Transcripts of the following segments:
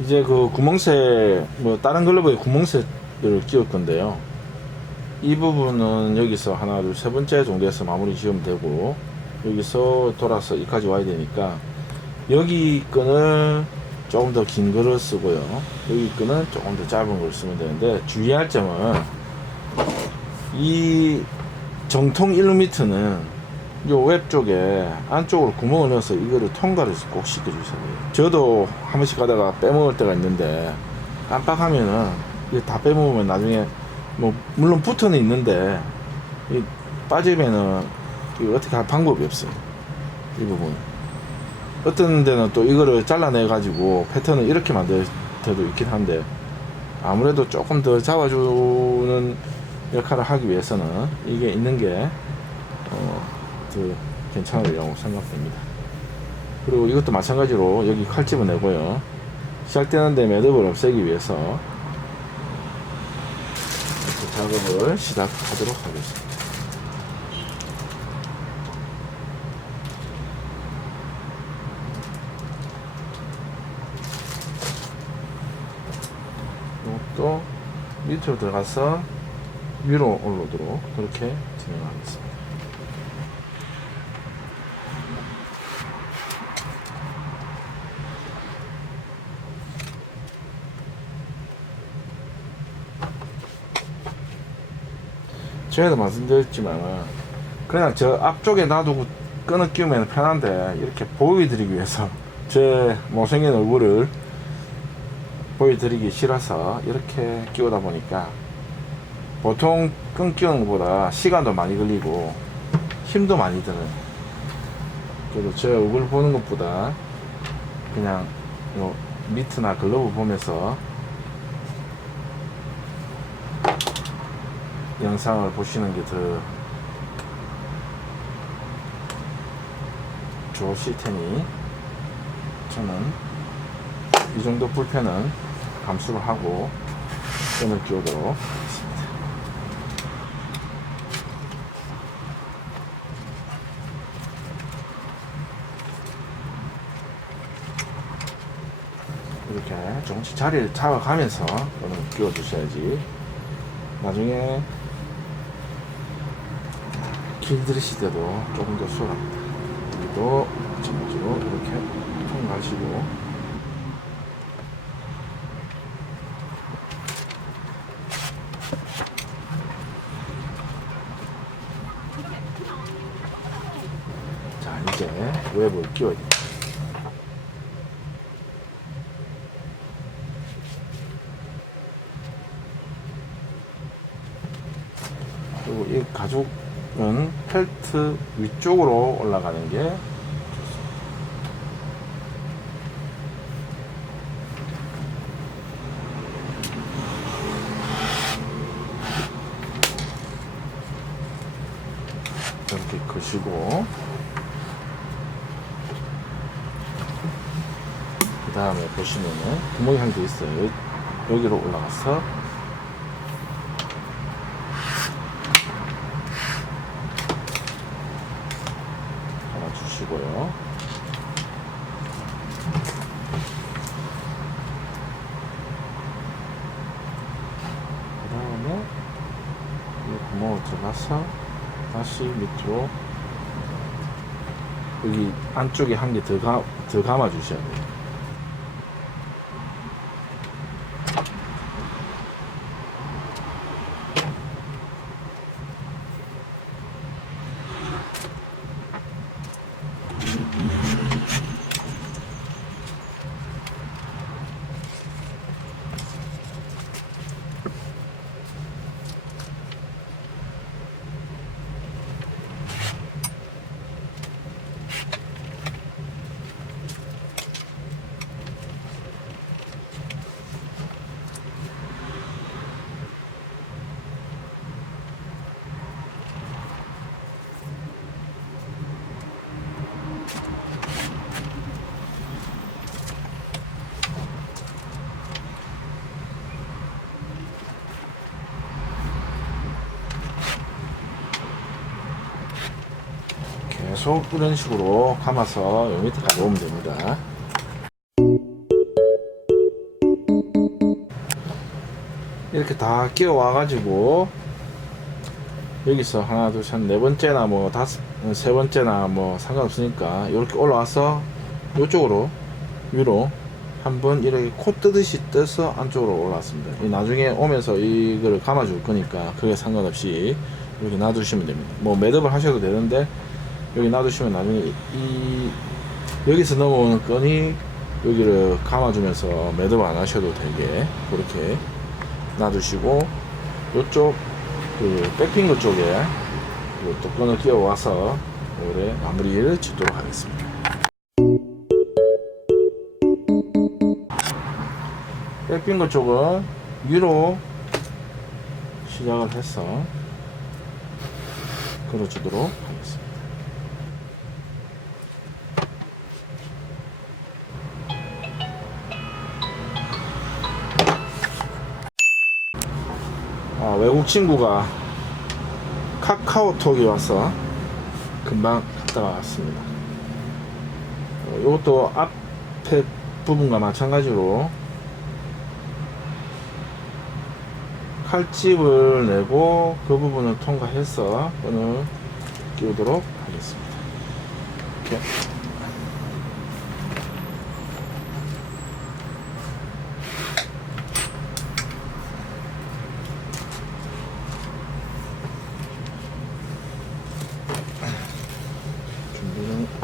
이제 그 구멍새 뭐 다른 글러브에 구멍새를 끼울 건데요. 이 부분은 여기서 하나 둘 세 번째 정도에서 마무리 지으면 되고 여기서 돌아서 여기까지 와야 되니까 여기 끈을 조금 더 긴 거를 쓰고요. 여기 끈은 조금 더 짧은 걸 쓰면 되는데 주의할 점은 이 정통 1루미터는 요웹 쪽에 안쪽으로 구멍을 넣어서 이거를 통과를 꼭 시켜주셔야 돼요. 저도 한 번씩 가다가 빼먹을 때가 있는데 깜빡하면은 이거 다 빼먹으면 나중에 뭐 물론 붙어는 있는데 이 빠지면은 이거 어떻게 할 방법이 없어요. 이 부분. 어떤 데는 또 이거를 잘라내 가지고 패턴을 이렇게 만들 때도 있긴 한데 아무래도 조금 더 잡아주는 역할을 하기 위해서는 이게 있는 게 어, 더 괜찮으려고 생각됩니다. 그리고 이것도 마찬가지로 여기 칼 집어내고요. 시작되는데 매듭을 없애기 위해서 이렇게 작업을 시작하도록 하겠습니다. 이것도 밑으로 들어가서 위로 올라오도록 그렇게 진행하겠습니다. 전에도 말씀드렸지만 그냥 저 앞쪽에 놔두고 끊어 끼우면 편한데 이렇게 보여드리기 위해서 제 못생긴 얼굴을 보여드리기 싫어서 이렇게 끼우다 보니까 보통 끈 끼우는 것보다 시간도 많이 걸리고 힘도 많이 드는 그래도 제 얼굴 보는 것보다 그냥 요 미트나 글러브 보면서 영상을 보시는 게 더 좋으실 테니 저는 이 정도 불편은 감수를 하고 끈을 끼우도록 하겠습니다. 이렇게 조금씩 자리를 잡아가면서 끈을 끼워주셔야지 나중에 때도 조금 더 수월합니다. 여기도 마찬가지로 이렇게 통과하시고 자 이제 웹을 끼워야 됩니다. 그리고 이 가죽 은 펠트 위쪽으로 올라가는 게 이렇게 그시고. 그 다음에 보시면은 구멍이 한 개 있어요. 여기로 올라가서 하나 주시고요. 그 다음에 이 구멍을 들어가서 다시 밑으로 여기 안쪽에 한 개 더 감아 주셔야 돼요. 계속 이런 식으로 감아서 요 밑에까지 오면 됩니다. 이렇게 다 끼워 와가지고 여기서 하나 둘 셋 네 번째나 뭐 다섯 어, 세 번째나 뭐 상관없으니까 이렇게 올라와서 이쪽으로 위로 한번 이렇게 코 뜨듯이 떠서 안쪽으로 올라왔습니다. 이 나중에 오면서 이거를 감아줄 거니까 그게 상관없이 이렇게 놔두시면 됩니다. 뭐 매듭을 하셔도 되는데 여기 놔두시면 나중에 이 여기서 넘어오는 끈이 여기를 감아주면서 매듭 안 하셔도 되게 그렇게 놔두시고 이쪽 그 백핑거 쪽에 또 끈을 끼워 와서 올해 마무리를 짓도록 하겠습니다. 백핑거 쪽은 위로 시작을 해서 걸어주도록 외국 친구가 카카오톡이 와서 금방 갔다 왔습니다. 어, 이것도 앞에 부분과 마찬가지로 칼집을 내고 그 부분을 통과해서 끈을 끼우도록 하겠습니다. 이렇게.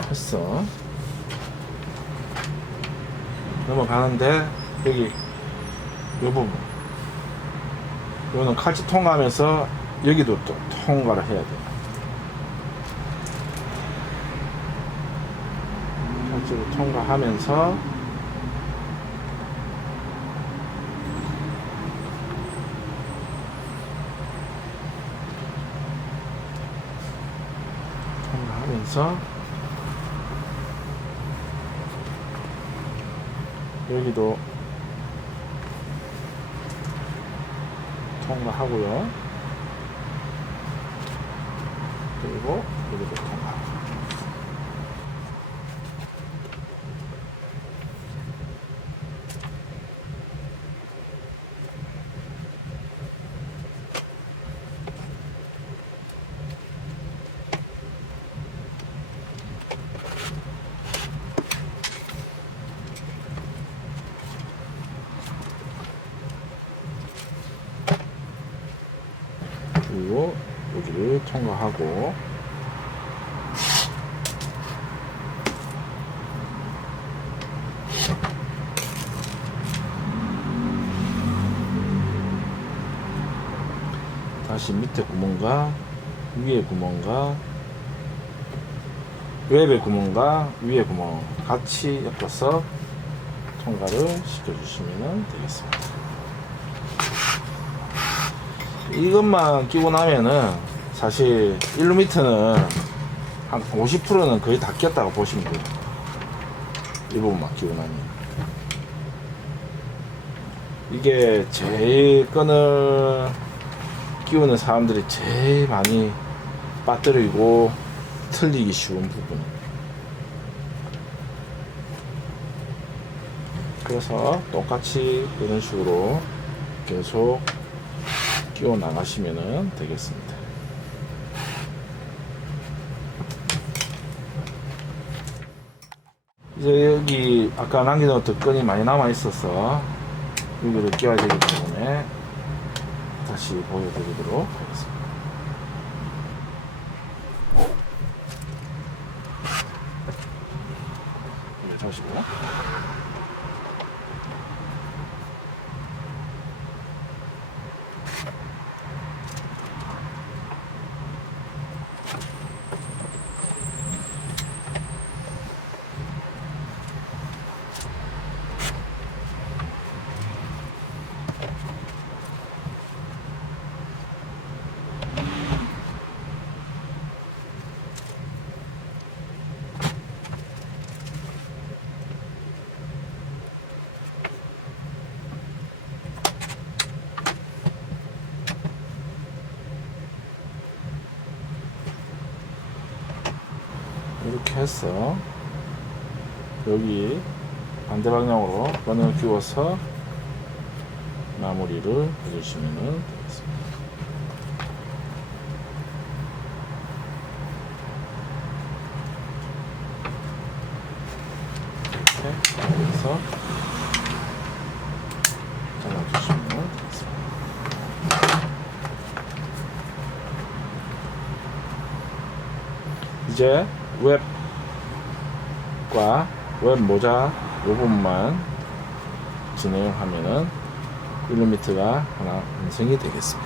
했어. 넘어가는데 여기 이 부분 이거는 칼집 통과하면서 여기도 또 통과를 해야 돼요. 칼집을 통과하면서 통과하면서 여기도 통과하고요. 그리고 여기도 통과. 그리고 여기를 통과하고 다시 밑에 구멍과 위에 구멍과 웹의 구멍과 위에 구멍 같이 엮어서 통과를 시켜주시면 되겠습니다. 이것만 끼고 나면은 사실 1루미터는 한 50%는 거의 다 꼈다고 보시면 돼요. 이 부분만 끼고 나면. 이게 제일 끈을 끼우는 사람들이 제일 많이 빠뜨리고 틀리기 쉬운 부분. 그래서 똑같이 이런 식으로 계속 끼워 나가시면 되겠습니다. 이제 여기 아까 남겨놓았던 끈이 많이 남아 있어서 여기를 끼워야 되기 때문에 다시 보여드리도록 하겠습니다. 이제 잠시만요. 해서 여기 반대 방향으로 끈을 끼워서 마무리를 해주시면 되겠습니다. 이렇게 해서 잘라주시면 되겠습니다. 이제 웹 과웹 모자 이 부분만 진행하면은 1mm가 하나 완성이 되겠습니다.